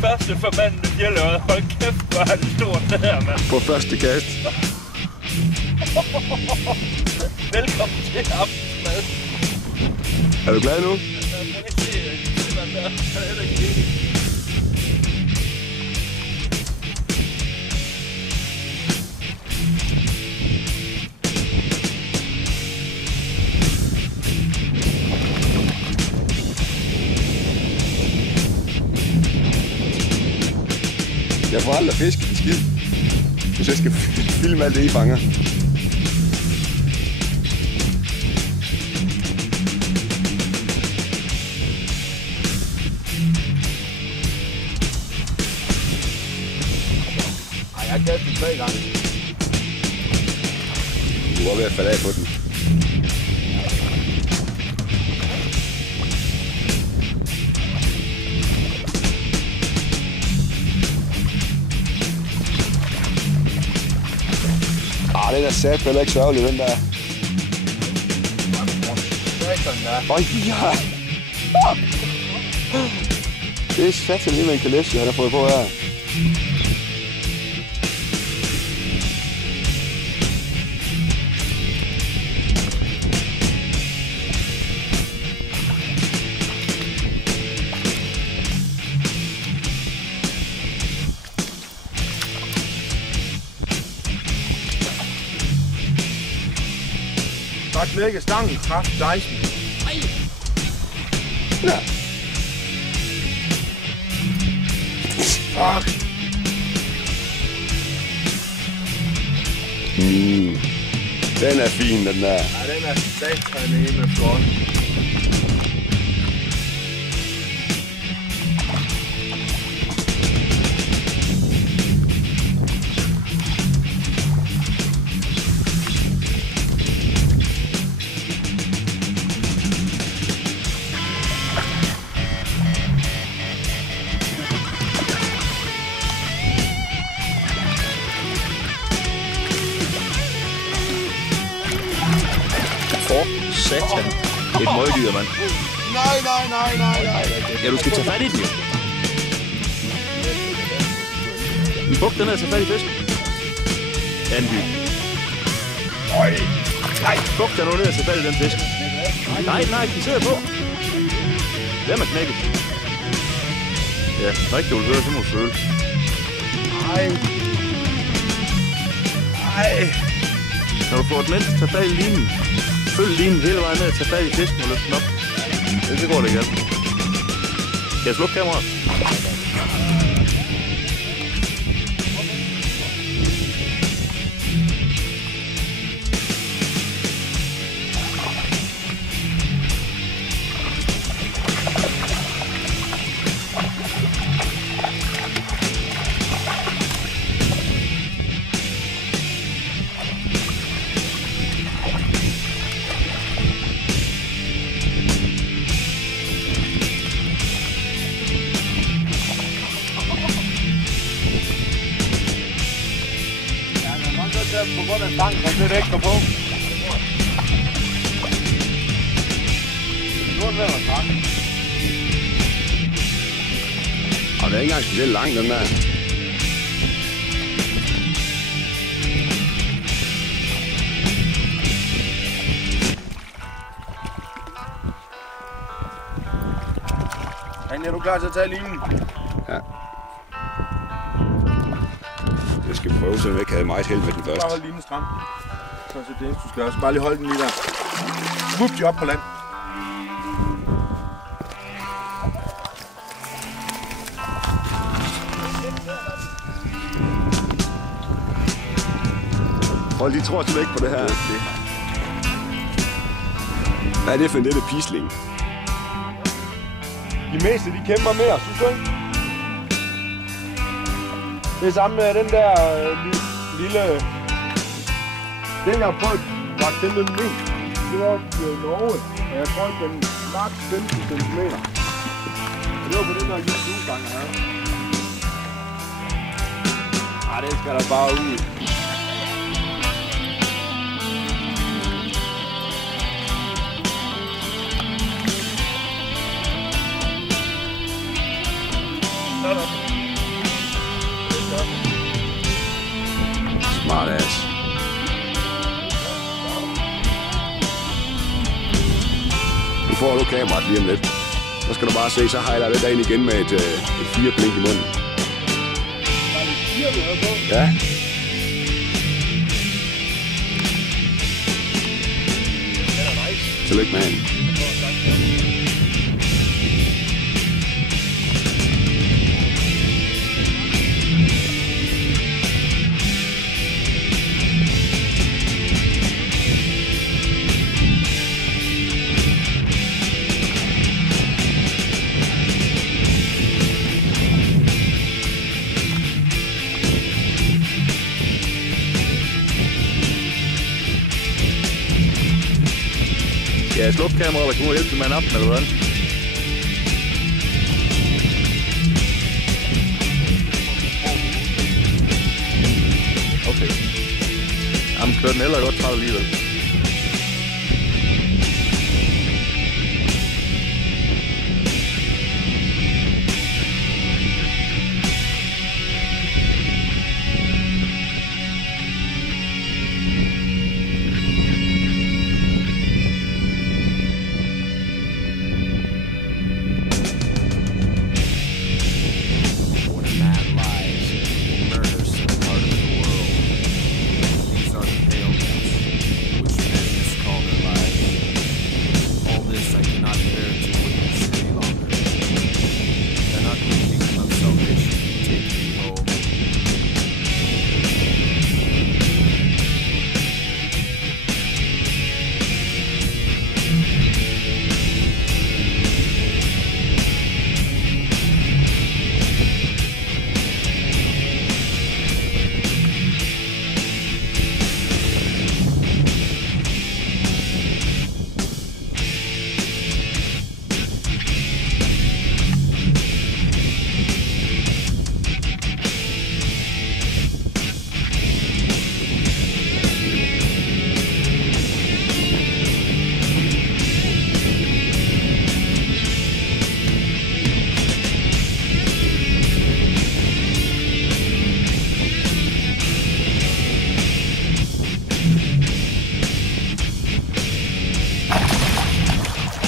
Første forbandede fjeldørred. Hold kæft, hvor er det stort det her, mand. På første kast. Velkommen til aftensmad. Er du glad nu? Jeg får aldrig fisk i skid, hvis jeg skal filme alt det, I fanger. Ej, jeg har kastet 3 gange. Du var ved at falde af på den. Den er sat heller ikke sørgelig, den der. Ja! Det er sat lige med en kalesje, han har fået på her. Godt knække stangen, kraft, dejsen. Ja. Fuck. Den er fin, den der. Ja, den er sataneme flot. Satan. Et møgdyr, mand. Nej. Ja, du skal tage fat i den, jo. En buk, den er tage fat i fisken. Andy. Nej, buk, der er nu ned og tage fat i den fisk. Nej, den sidder på. Hvem er knækket? Ja, rigtig, du vil høre, så må du føle. Nej. Når du får den ind, tag fat i linen. Følg linen hele vejen ned, tag fat i fisken og løft den op. Så går det igen. Kan jeg slukke kameraet? På grund af stangen, så bliver det ekstra på. Nu er det ved at trække. Og det er ikke engang specielt lang, den der. Er du klar til at tage linen? Ja. Jeg skal prøve, så jeg ikke havde meget held med den første. Bare hold linen stram. Så er det eneste, du skal også. Bare lige holde den lige der. Vup, de op på land. Folk, de tror simpelthen ikke på det her. Hvad er det for en lille pisling? De meste, de kæmper mere, synes du ikke? Det er samme med den der lille... Den jeg har prøvet lagt til med min. Det var i Norge, og jeg tror ikke, den lagt 15 cm. Og det var på den der lille udgang her. Ej, det skal der bare ud. Smart ass. Nu får du kameraet lige om lidt. Så skal du bare se, så hejler det derind igen med et 4 blink i munden. Ja. Tillykke, man. Skal jeg slukke kameraet, eller kunne jeg hjælpe til med en aften, eller hvordan? Okay. Jamen, kører den heller godt træt alligevel.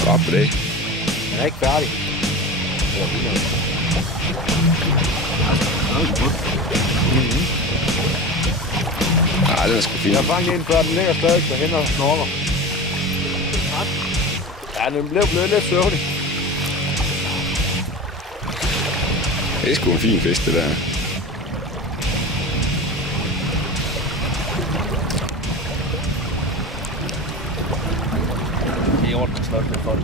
Godt for det. Den er ikke færdig. Nej, den er sgu fin. Jeg har fanget en før, den ligger stadig derhen og snorker. Ja, den blev lidt søvnig. Det er sgu en fin fisk, det der. Det er ordentligt slået med folk.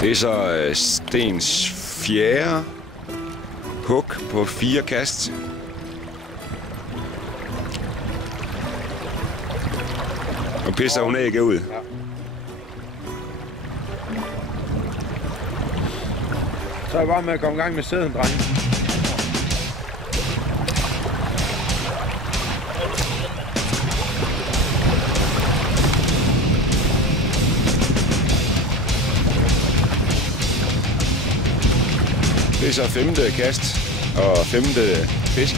Det er så Stens fjerde hug på 4 kast. Og pisser hun ægget ud. Ja. Så er jeg bare med at komme i gang med sæden, drenge. Det er så 5. kast og 5. fisk.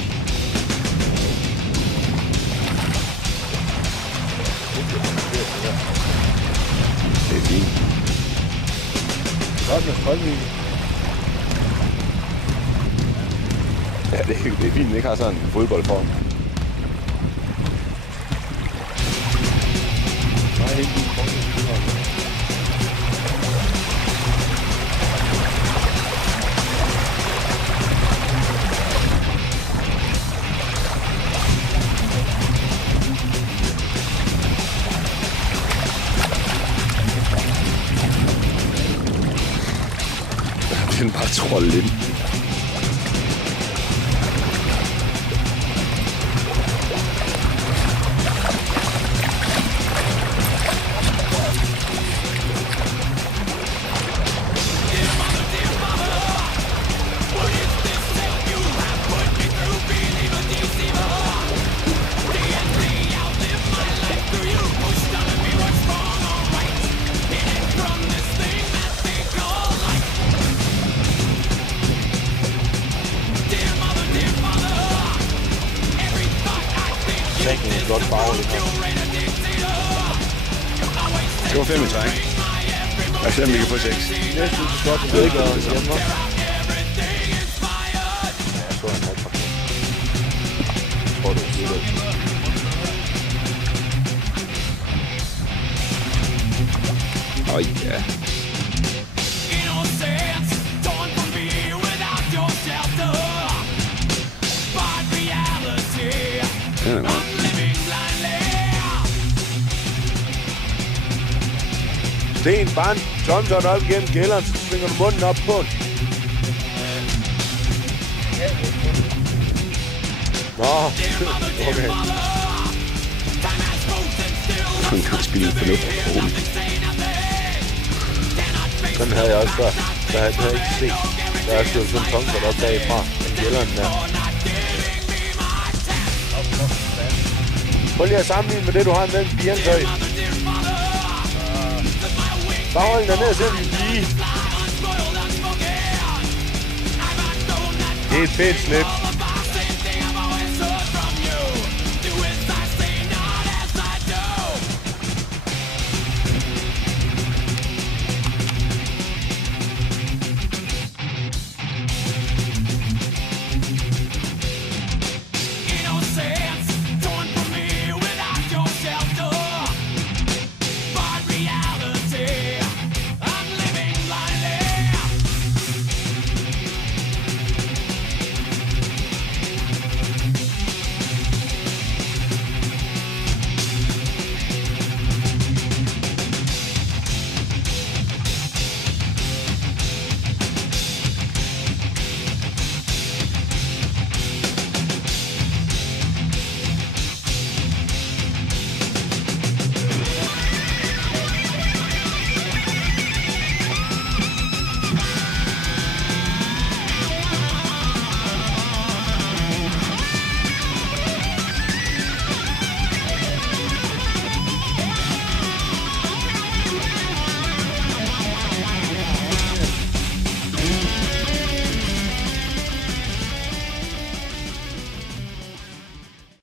Det er fint. Godt med strømning. Ja, det er fint, at den ikke har sådan en fodboldform. Den bare trolle ind. Godt farve, det her. Det var 5 i træk. Jeg ser, om vi kan få 6. Jeg synes, det er godt, at det ikke er hjemme. Ja, jeg tror, han har et par. Jeg tror, det er slut. Ja. Den er godt. Sten, band, tomtot op igennem kælderen, så svinger du munden op på den. Nå, okay. Han kan spille fornuftigt. Sådan havde jeg også før. Der havde jeg ikke set. Der er stået sådan en tomtot op bagfra. Kælderen der. Prøv lige at sammenligne med det, du har med en bjørntøj. Bare hold den dernede, så er vi lige. Det er et fedt slip.